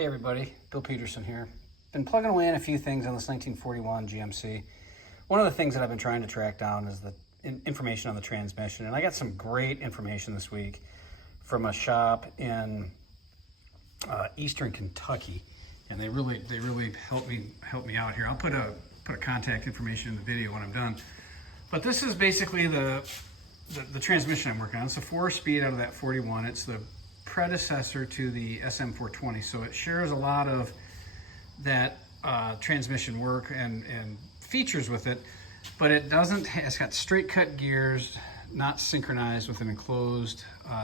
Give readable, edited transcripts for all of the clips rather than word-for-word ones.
Hey everybody, Bill Peterson here. Been plugging away on a few things on this 1941 GMC. One of the things that I've been trying to track down is the information on the transmission, and I got some great information this week from a shop in Eastern Kentucky, and they really helped me out here. I'll put a contact information in the video when I'm done. But this is basically the transmission I'm working on. It's a 4-speed out of that 41. It's the predecessor to the SM420, so it shares a lot of that transmission work and features with it, but it doesn't. It's got straight cut gears, not synchronized with an enclosed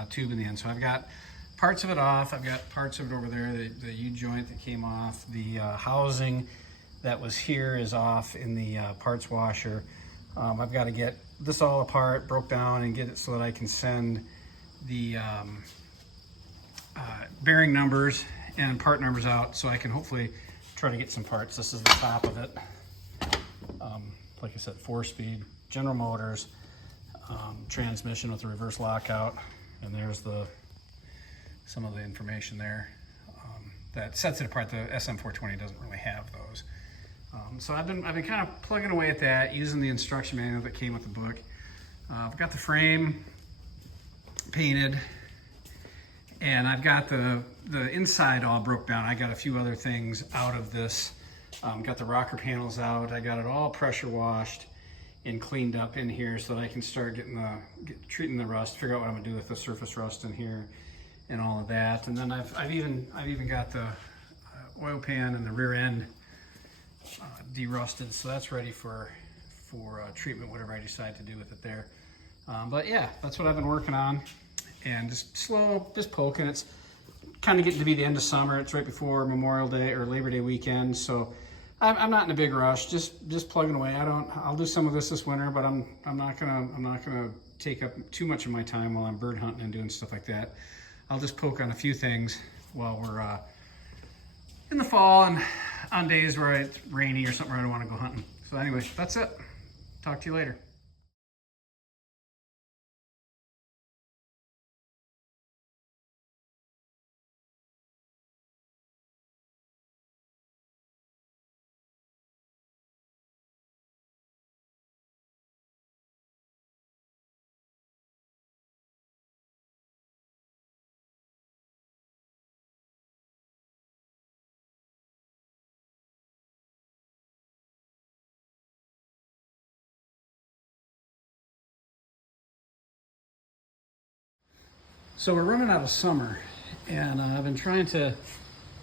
tube in the end. So I've got parts of it off. I've got parts of it over there. The U-joint that came off. The housing that was here is off in the parts washer. I've got to get this all apart, broke down, and get it so that I can send the bearing numbers and part numbers out, so I can hopefully try to get some parts. This is the top of it. Like I said, 4-speed, General Motors, transmission with a reverse lockout, and there's some of the information there that sets it apart. The SM420 doesn't really have those. So I've been kind of plugging away at that, using the instruction manual that came with the book. I've got the frame painted, and I've got the inside all broke down. I got a few other things out of this. Got the rocker panels out. I got it all pressure washed and cleaned up in here so that I can start treating the rust, figure out what I'm gonna do with the surface rust in here and all of that. And then I've even got the oil pan and the rear end derusted, so that's ready for treatment, whatever I decide to do with it there. But yeah, that's what I've been working on, and just poking. It's kind of getting to be the end of summer. It's right before Memorial Day or Labor Day weekend, so I'm not in a big rush. Just plugging away. I'll do some of this winter, but I'm not gonna take up too much of my time while I'm bird hunting and doing stuff like that. I'll just poke on a few things while we're in the fall and on days where it's rainy or something where I don't want to go hunting. So anyway, that's it. Talk to you later. So we're running out of summer, and I've been trying to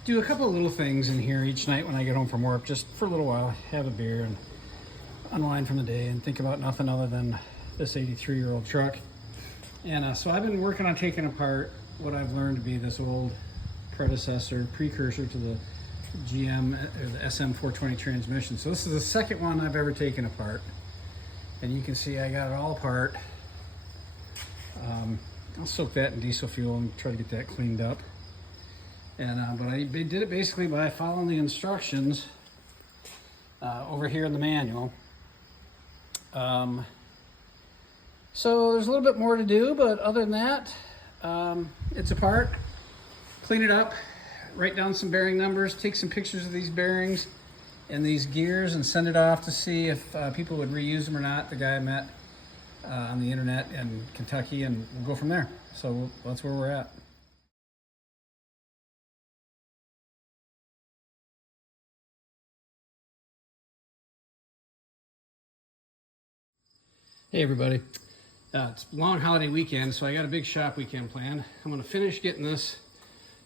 do a couple of little things in here each night when I get home from work, just for a little while, have a beer and unwind from the day and think about nothing other than this 83-year-old truck. And so I've been working on taking apart what I've learned to be this old precursor to the GM, or the SM420 transmission. So this is the second one I've ever taken apart. And you can see I got it all apart. I'll soak that in diesel fuel and try to get that cleaned up. And but I did it basically by following the instructions over here in the manual. So there's a little bit more to do, but other than that, it's apart. Clean it up, write down some bearing numbers, take some pictures of these bearings and these gears, and send it off to see if people would reuse them or not. The guy I met on the internet in Kentucky, and we'll go from there. So that's where we're at. Hey everybody, it's a long holiday weekend, so I got a big shop weekend planned. I'm gonna finish getting this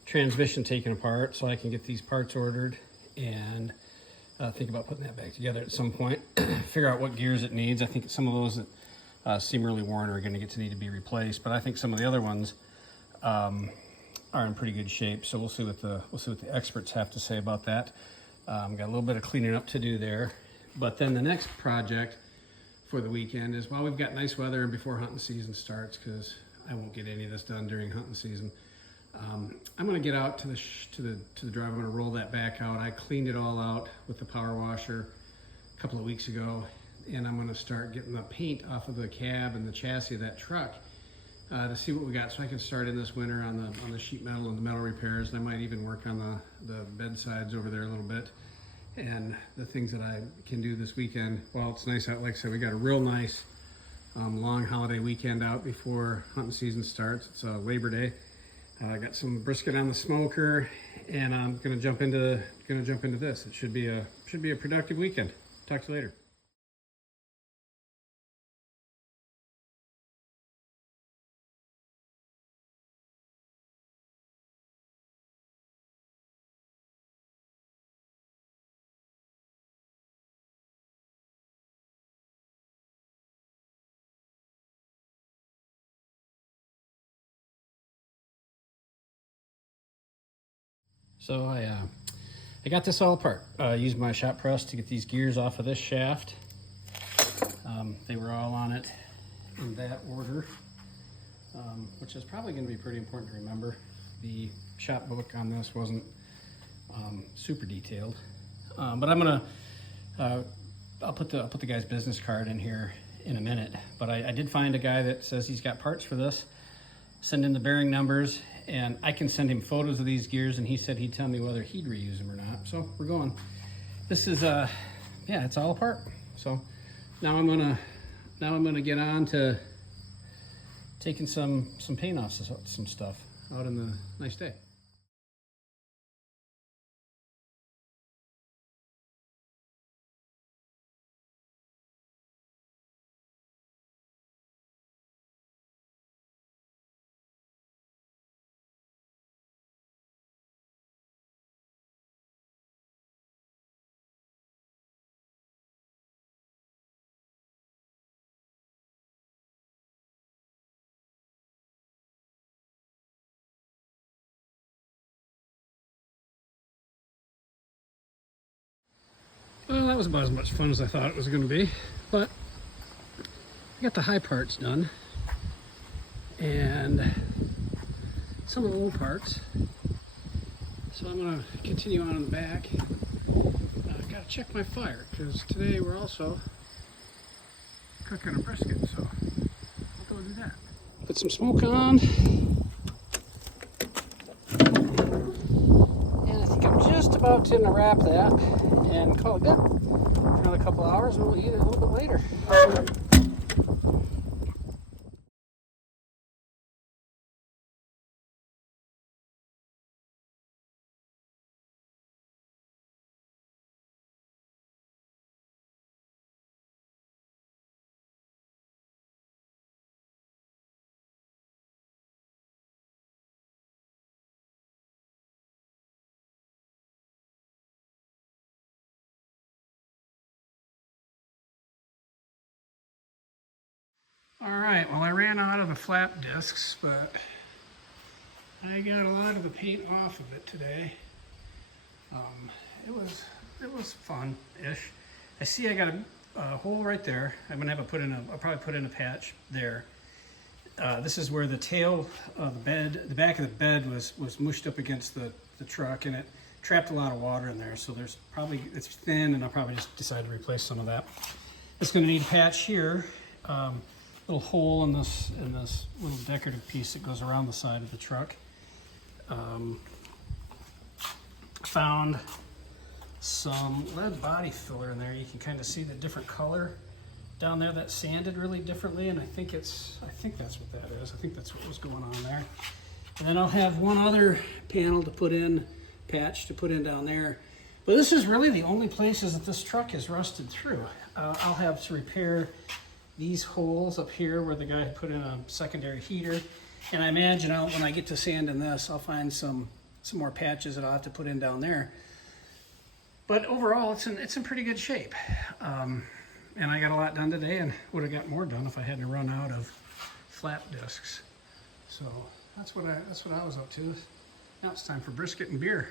transmission taken apart so I can get these parts ordered and think about putting that back together at some point. Figure out what gears it needs. I think some of those that seem really worn are going to need to be replaced, but I think some of the other ones are in pretty good shape. So we'll see what the experts have to say about that. Got a little bit of cleaning up to do there, but then the next project for the weekend is, while we've got nice weather and before hunting season starts, because I won't get any of this done during hunting season, I'm going to get out to the drive. I'm going to roll that back out. I cleaned it all out with the power washer a couple of weeks ago, and I'm going to start getting the paint off of the cab and the chassis of that truck to see what we got, so I can start in this winter on the sheet metal and the metal repairs. And I might even work on the bedsides over there a little bit, and the things that I can do this weekend. Well, it's nice out. Like I said, we got a real nice long holiday weekend out before hunting season starts. It's Labor Day. I got some brisket on the smoker, and I'm gonna jump into this. It should be a productive weekend. Talk to you later. So I got this all apart. Used my shop press to get these gears off of this shaft. They were all on it in that order, which is probably going to be pretty important to remember. The shop book on this wasn't super detailed, but I'm gonna I'll put the guy's business card in here in a minute. But I did find a guy that says he's got parts for this. Send in the bearing numbers, and I can send him photos of these gears, and he said he'd tell me whether he'd reuse them or not. So we're going. This is yeah, it's all apart. So now I'm gonna get on to taking some paint off some stuff out in the nice day. Well, that was about as much fun as I thought it was going to be, but I got the high parts done and some of the low parts. So I'm going to continue on in the back. I've got to check my fire, because today we're also cooking a brisket, so I'll go do that. Put some smoke on. And I think I'm just about to wrap that and call it good for another couple hours, and we'll eat it a little bit later. All right, well, I ran out of the flap discs, but I got a lot of the paint off of it today. It was fun-ish. I see I got a hole right there. I'm gonna have I'll probably put in a patch there. This is where the tail of the bed, the back of the bed was mushed up against the truck, and it trapped a lot of water in there. So it's thin, and I'll probably just decide to replace some of that. It's gonna need a patch here. Little hole in this little decorative piece that goes around the side of the truck. Found some lead body filler in there. You can kind of see the different color down there that sanded really differently, and I think that's what that is. I think that's what was going on there. And then I'll have one other panel to put in, patch to put in down there. But this is really the only places that this truck is rusted through. I'll have to repair these holes up here where the guy had put in a secondary heater. And I imagine when I get to sanding this, I'll find some more patches that I'll have to put in down there. But overall, it's in pretty good shape. And I got a lot done today, and would have got more done if I hadn't run out of flap discs. So that's what I was up to. Now it's time for brisket and beer.